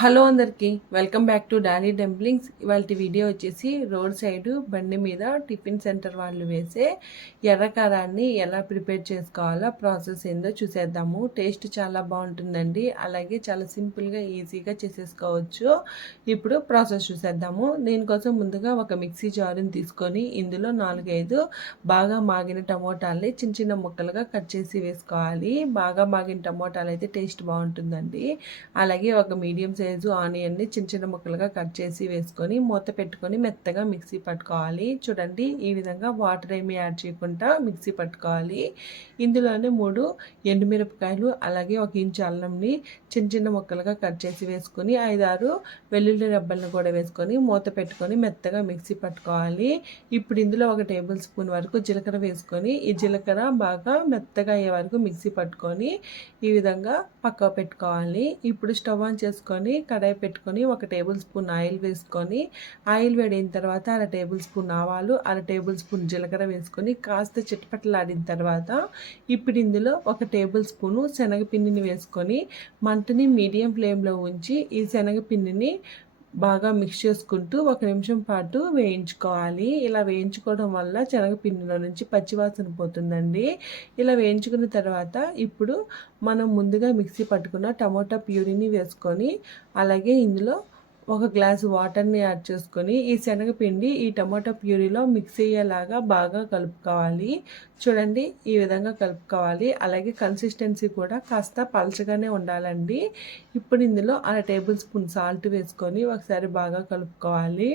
Hello అందరికీ welcome back to Dolly dumplings. ఇవాళ video వచ్చేసి రోడ్ సైడ్ బండి మీద టిఫిన్ సెంటర్ వాళ్ళు వేసే ఎర్రకారాన్ని ఎలా ప్రిపేర్ చేసుకోవాలో ప్రాసెస్ ఏందో చూసేద్దాము. టేస్ట్ చాలా బాగుంటుందండి, అలాగే చాలా సింపుల్గా ఈజీగా చేసేసుకోవచ్చు. ఇప్పుడు ప్రాసెస్ చూసేద్దాము. దీనికోసం ముందుగా ఒక మిక్సీ జారుని తీసుకొని ఇందులో 4-5 బాగా మాగిన టమోటాలని చిన్న చిన్న ముక్కలుగా కట్ చేసి వేసుకోవాలి. బాగా మాగిన టమోటాలు అయితే టేస్ట్ బాగుంటుందండి. అలాగే ఒక మీడియం సైజు ఆనియన్ని చిన్న చిన్న ముక్కలుగా కట్ చేసి వేసుకొని మూత పెట్టుకొని మెత్తగా మిక్సీ పట్టుకోవాలి. చూడండి, ఈ విధంగా వాటర్ ఏమీ యాడ్ చేయకుండా మిక్సీ పట్టుకోవాలి. ఇందులోనే 3 ఎండుమిరపకాయలు, అలాగే 1 ఇంచు అల్లంని చిన్న చిన్న ముక్కలుగా కట్ చేసి వేసుకొని 5-6 వెల్లుల్లి రెబ్బలను కూడా వేసుకొని మూత పెట్టుకొని మెత్తగా మిక్సీ పట్టుకోవాలి. ఇప్పుడు ఇందులో 1 టేబుల్ స్పూన్ వరకు జీలకర్ర వేసుకొని ఈ జీలకర్ర బాగా మెత్తగా అయ్యే వరకు మిక్సీ పట్టుకొని ఈ విధంగా పక్కకు పెట్టుకోవాలి. ఇప్పుడు స్టవ్ ఆన్ చేసుకొని కడాయి పెట్టుకొని 1 టేబుల్ స్పూన్ ఆయిల్ వేసుకొని ఆయిల్ వేడిన తర్వాత 1/2 టేబుల్ స్పూన్ ఆవాలు, 1/2 టేబుల్ స్పూన్ జీలకర్ర వేసుకొని కాస్త చిటపటలాడిన తర్వాత ఇప్పుడు ఇందులో 1 టేబుల్ స్పూను శనగపిండిని వేసుకొని మంటని మీడియం ఫ్లేమ్లో ఉంచి ఈ శనగపిండిని బాగా మిక్స్ చేసుకుంటూ 1 నిమిషం పాటు వేయించుకోవాలి. ఇలా వేయించుకోవడం వల్ల శనగపిండిలో నుంచి పచ్చివాసన పోతుందండి. ఇలా వేయించుకున్న తర్వాత ఇప్పుడు మనం ముందుగా మిక్సీ పట్టుకున్న టమోటా ప్యూరీని వేసుకొని అలాగే ఇందులో 1 గ్లాసు వాటర్ని యాడ్ చేసుకొని ఈ శనగపిండి ఈ టమాటా ప్యూరీలో మిక్స్ అయ్యేలాగా బాగా కలుపుకోవాలి. చూడండి, ఈ విధంగా కలుపుకోవాలి. అలాగే కన్సిస్టెన్సీ కూడా కాస్త పలచగానే ఉండాలండి. ఇప్పుడు ఇందులో 1/2 టేబుల్ స్పూన్ సాల్ట్ వేసుకొని ఒకసారి బాగా కలుపుకోవాలి.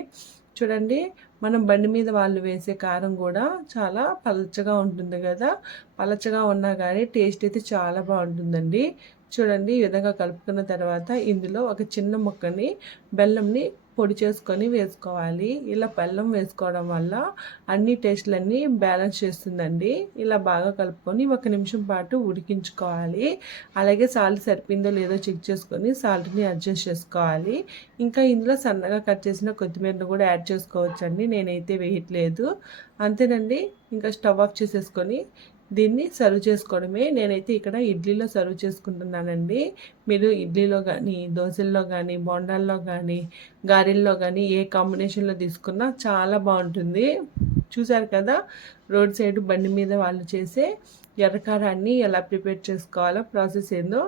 చూడండి, మనం బండి మీద వాళ్ళు వేసే కారం కూడా చాలా పలచగా ఉంటుంది కదా. పలచగా ఉన్నా కానీ టేస్ట్ అయితే చాలా బాగుంటుందండి. చూడండి, ఈ విధంగా కలుపుకున్న తర్వాత ఇందులో ఒక చిన్న ముక్కని బెల్లంని పొడి చేసుకొని వేసుకోవాలి. ఇలా బెల్లం వేసుకోవడం వల్ల అన్ని టేస్ట్లన్నీ బ్యాలెన్స్ చేస్తుందండి. ఇలా బాగా కలుపుకొని 1 నిమిషం పాటు ఉడికించుకోవాలి. అలాగే సాల్ట్ సరిపోయిందో లేదో చెక్ చేసుకొని సాల్ట్ని అడ్జస్ట్ చేసుకోవాలి. ఇంకా ఇందులో సన్నగా కట్ చేసిన కొత్తిమీరను కూడా యాడ్ చేసుకోవచ్చండి. నేనైతే వేయట్లేదు. అంతేనండి, ఇంకా స్టవ్ ఆఫ్ చేసేసుకొని దీన్ని సర్వ్ చేసుకోవడమే. నేనైతే ఇక్కడ ఇడ్లీలో సర్వ్ చేసుకుంటున్నానండి. మీరు ఇడ్లీలో కానీ, దోశల్లో కానీ, బోండాల్లో కానీ, గారెల్లో కానీ ఏ కాంబినేషన్లో తీసుకున్నా చాలా బాగుంటుంది. చూసారు కదా, రోడ్ సైడ్ బండి మీద వాళ్ళు చేసే ఎర్రకారాన్ని ఎలా ప్రిపేర్ చేసుకోవాలో ప్రాసెస్ ఏందో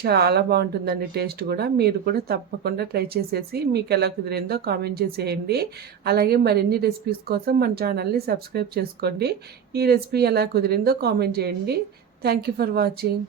చాలా బాగుంటుందండి. టేస్ట్ కూడా మీరు కూడా తప్పకుండా ట్రై చేసేసి మీకు ఎలా కుదిరిందో కామెంట్ చేసేయండి. అలాగే మరిన్ని రెసిపీస్ కోసం మన ఛానల్ని సబ్స్క్రైబ్ చేసుకోండి. ఈ రెసిపీ ఎలా కుదిరిందో కామెంట్ చేయండి. Thank you for watching.